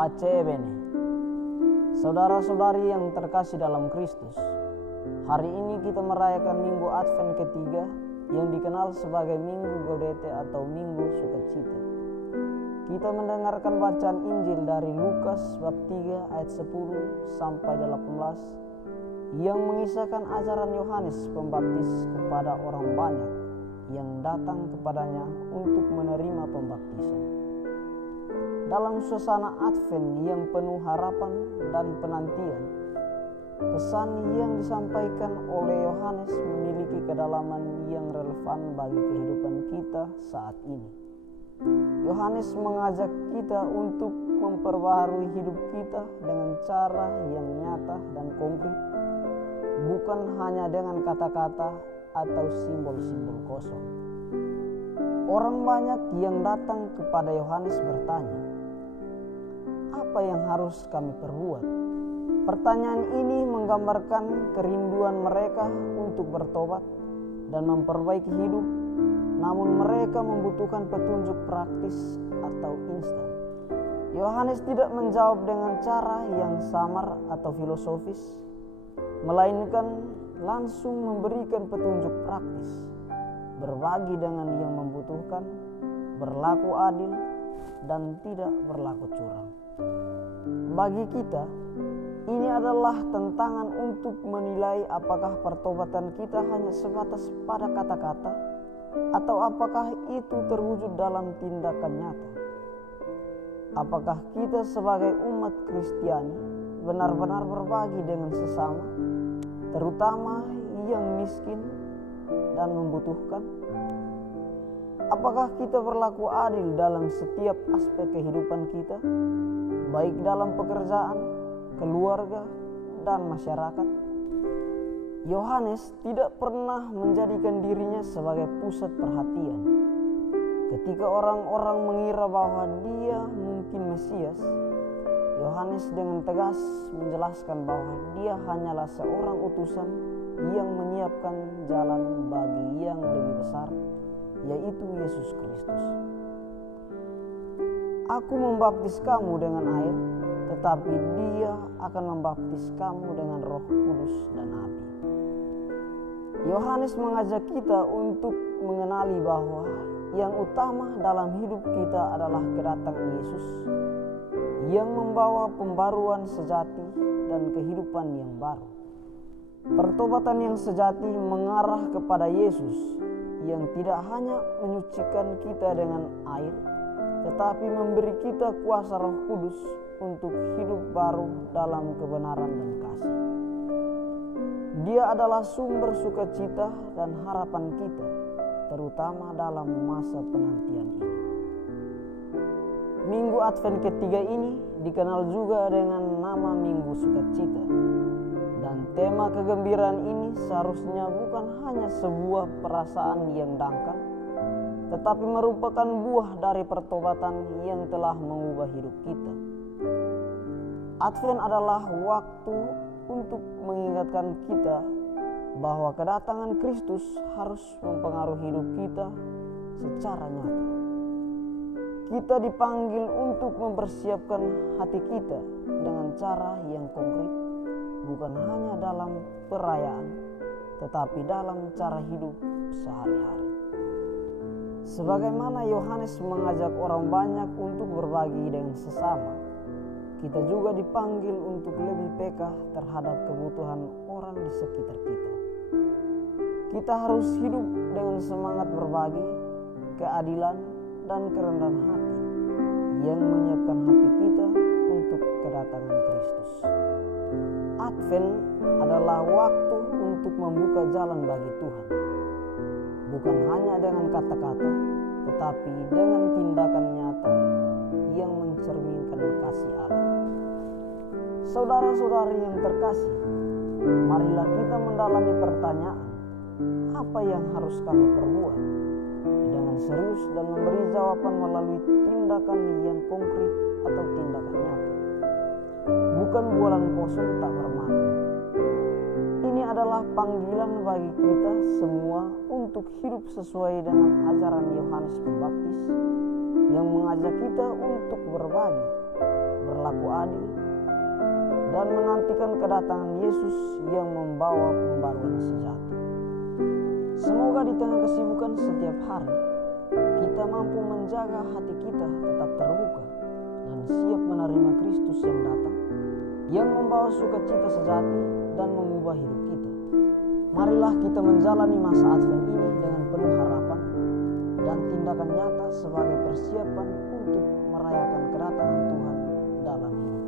Pace bene. Saudara-saudari yang terkasih dalam Kristus, hari ini kita merayakan Minggu Advent ketiga yang dikenal sebagai Minggu Gaudete atau Minggu Sukacita. Kita mendengarkan bacaan Injil dari Lukas bab 3 ayat 10 sampai 18 yang mengisahkan ajaran Yohanes Pembaptis kepada orang banyak yang datang kepadanya untuk menerima pembaptisan. Dalam suasana Advent yang penuh harapan dan penantian, pesan yang disampaikan oleh Yohanes memiliki kedalaman yang relevan bagi kehidupan kita saat ini. Yohanes mengajak kita untuk memperbaharui hidup kita dengan cara yang nyata dan konkret, bukan hanya dengan kata-kata atau simbol-simbol kosong. Orang banyak yang datang kepada Yohanes bertanya, apa yang harus kami perbuat? Pertanyaan ini menggambarkan kerinduan mereka untuk bertobat dan memperbaiki hidup, namun mereka membutuhkan petunjuk praktis atau instan. Yohanes tidak menjawab dengan cara yang samar atau filosofis, melainkan langsung memberikan petunjuk praktis, berbagi dengan yang membutuhkan, berlaku adil, dan tidak berlaku curang. Bagi kita, ini adalah tantangan untuk menilai apakah pertobatan kita hanya sebatas pada kata-kata atau apakah itu terwujud dalam tindakan nyata. Apakah kita sebagai umat Kristiani benar-benar berbagi dengan sesama, terutama yang miskin dan membutuhkan? Apakah kita berlaku adil dalam setiap aspek kehidupan kita, baik dalam pekerjaan, keluarga, dan masyarakat? Yohanes tidak pernah menjadikan dirinya sebagai pusat perhatian. Ketika orang-orang mengira bahwa dia mungkin Mesias, Yohanes dengan tegas menjelaskan bahwa dia hanyalah seorang utusan yang menyiapkan jalan bagi yang lebih besar, yaitu Yesus Kristus. Aku membaptis kamu dengan air, tetapi Dia akan membaptis kamu dengan Roh Kudus dan api. Yohanes mengajak kita untuk mengenali bahwa yang utama dalam hidup kita adalah kedatangan Yesus yang membawa pembaruan sejati dan kehidupan yang baru. Pertobatan yang sejati mengarah kepada Yesus yang tidak hanya menyucikan kita dengan air, tetapi memberi kita kuasa Roh Kudus untuk hidup baru dalam kebenaran dan kasih. Dia adalah sumber sukacita dan harapan kita, terutama dalam masa penantian ini. Minggu Advent ketiga ini dikenal juga dengan nama Minggu Sukacita. Dan tema kegembiraan ini seharusnya bukan hanya sebuah perasaan yang dangkal, tetapi merupakan buah dari pertobatan yang telah mengubah hidup kita. Advent adalah waktu untuk mengingatkan kita bahwa kedatangan Kristus harus mempengaruhi hidup kita secara nyata. Kita dipanggil untuk mempersiapkan hati kita dengan cara yang konkret, bukan hanya dalam perayaan, tetapi dalam cara hidup sehari-hari. Sebagaimana Yohanes mengajak orang banyak untuk berbagi dengan sesama, kita juga dipanggil untuk lebih peka terhadap kebutuhan orang di sekitar kita. Kita harus hidup dengan semangat berbagi, keadilan, dan kerendahan hati yang menyiapkan hati kita untuk kedatangan Kristus. Advent adalah waktu untuk membuka jalan bagi Tuhan, bukan hanya dengan kata-kata, tetapi dengan tindakan nyata yang mencerminkan kasih Allah. Saudara-saudari yang terkasih, marilah kita mendalami pertanyaan, apa yang harus kami perbuat? Dengan serius dan memberi jawaban melalui tindakan yang konkret atau tindakan nyata, bukan bualan kosong tak bermakna. Ini adalah panggilan bagi kita semua untuk hidup sesuai dengan ajaran Yohanes Pembaptis yang mengajak kita untuk berbagi, berlaku adil, dan menantikan kedatangan Yesus yang membawa pembaruan sejati. Semoga di tengah kesibukan setiap hari, kita mampu menjaga hati kita tetap terbuka dan siap menerima Kristus yang datang, yang membawa sukacita sejati dan mengubah hidup kita. Marilah kita menjalani masa Advent ini dengan penuh harapan dan tindakan nyata sebagai persiapan untuk merayakan kedatangan Tuhan dalam hidup.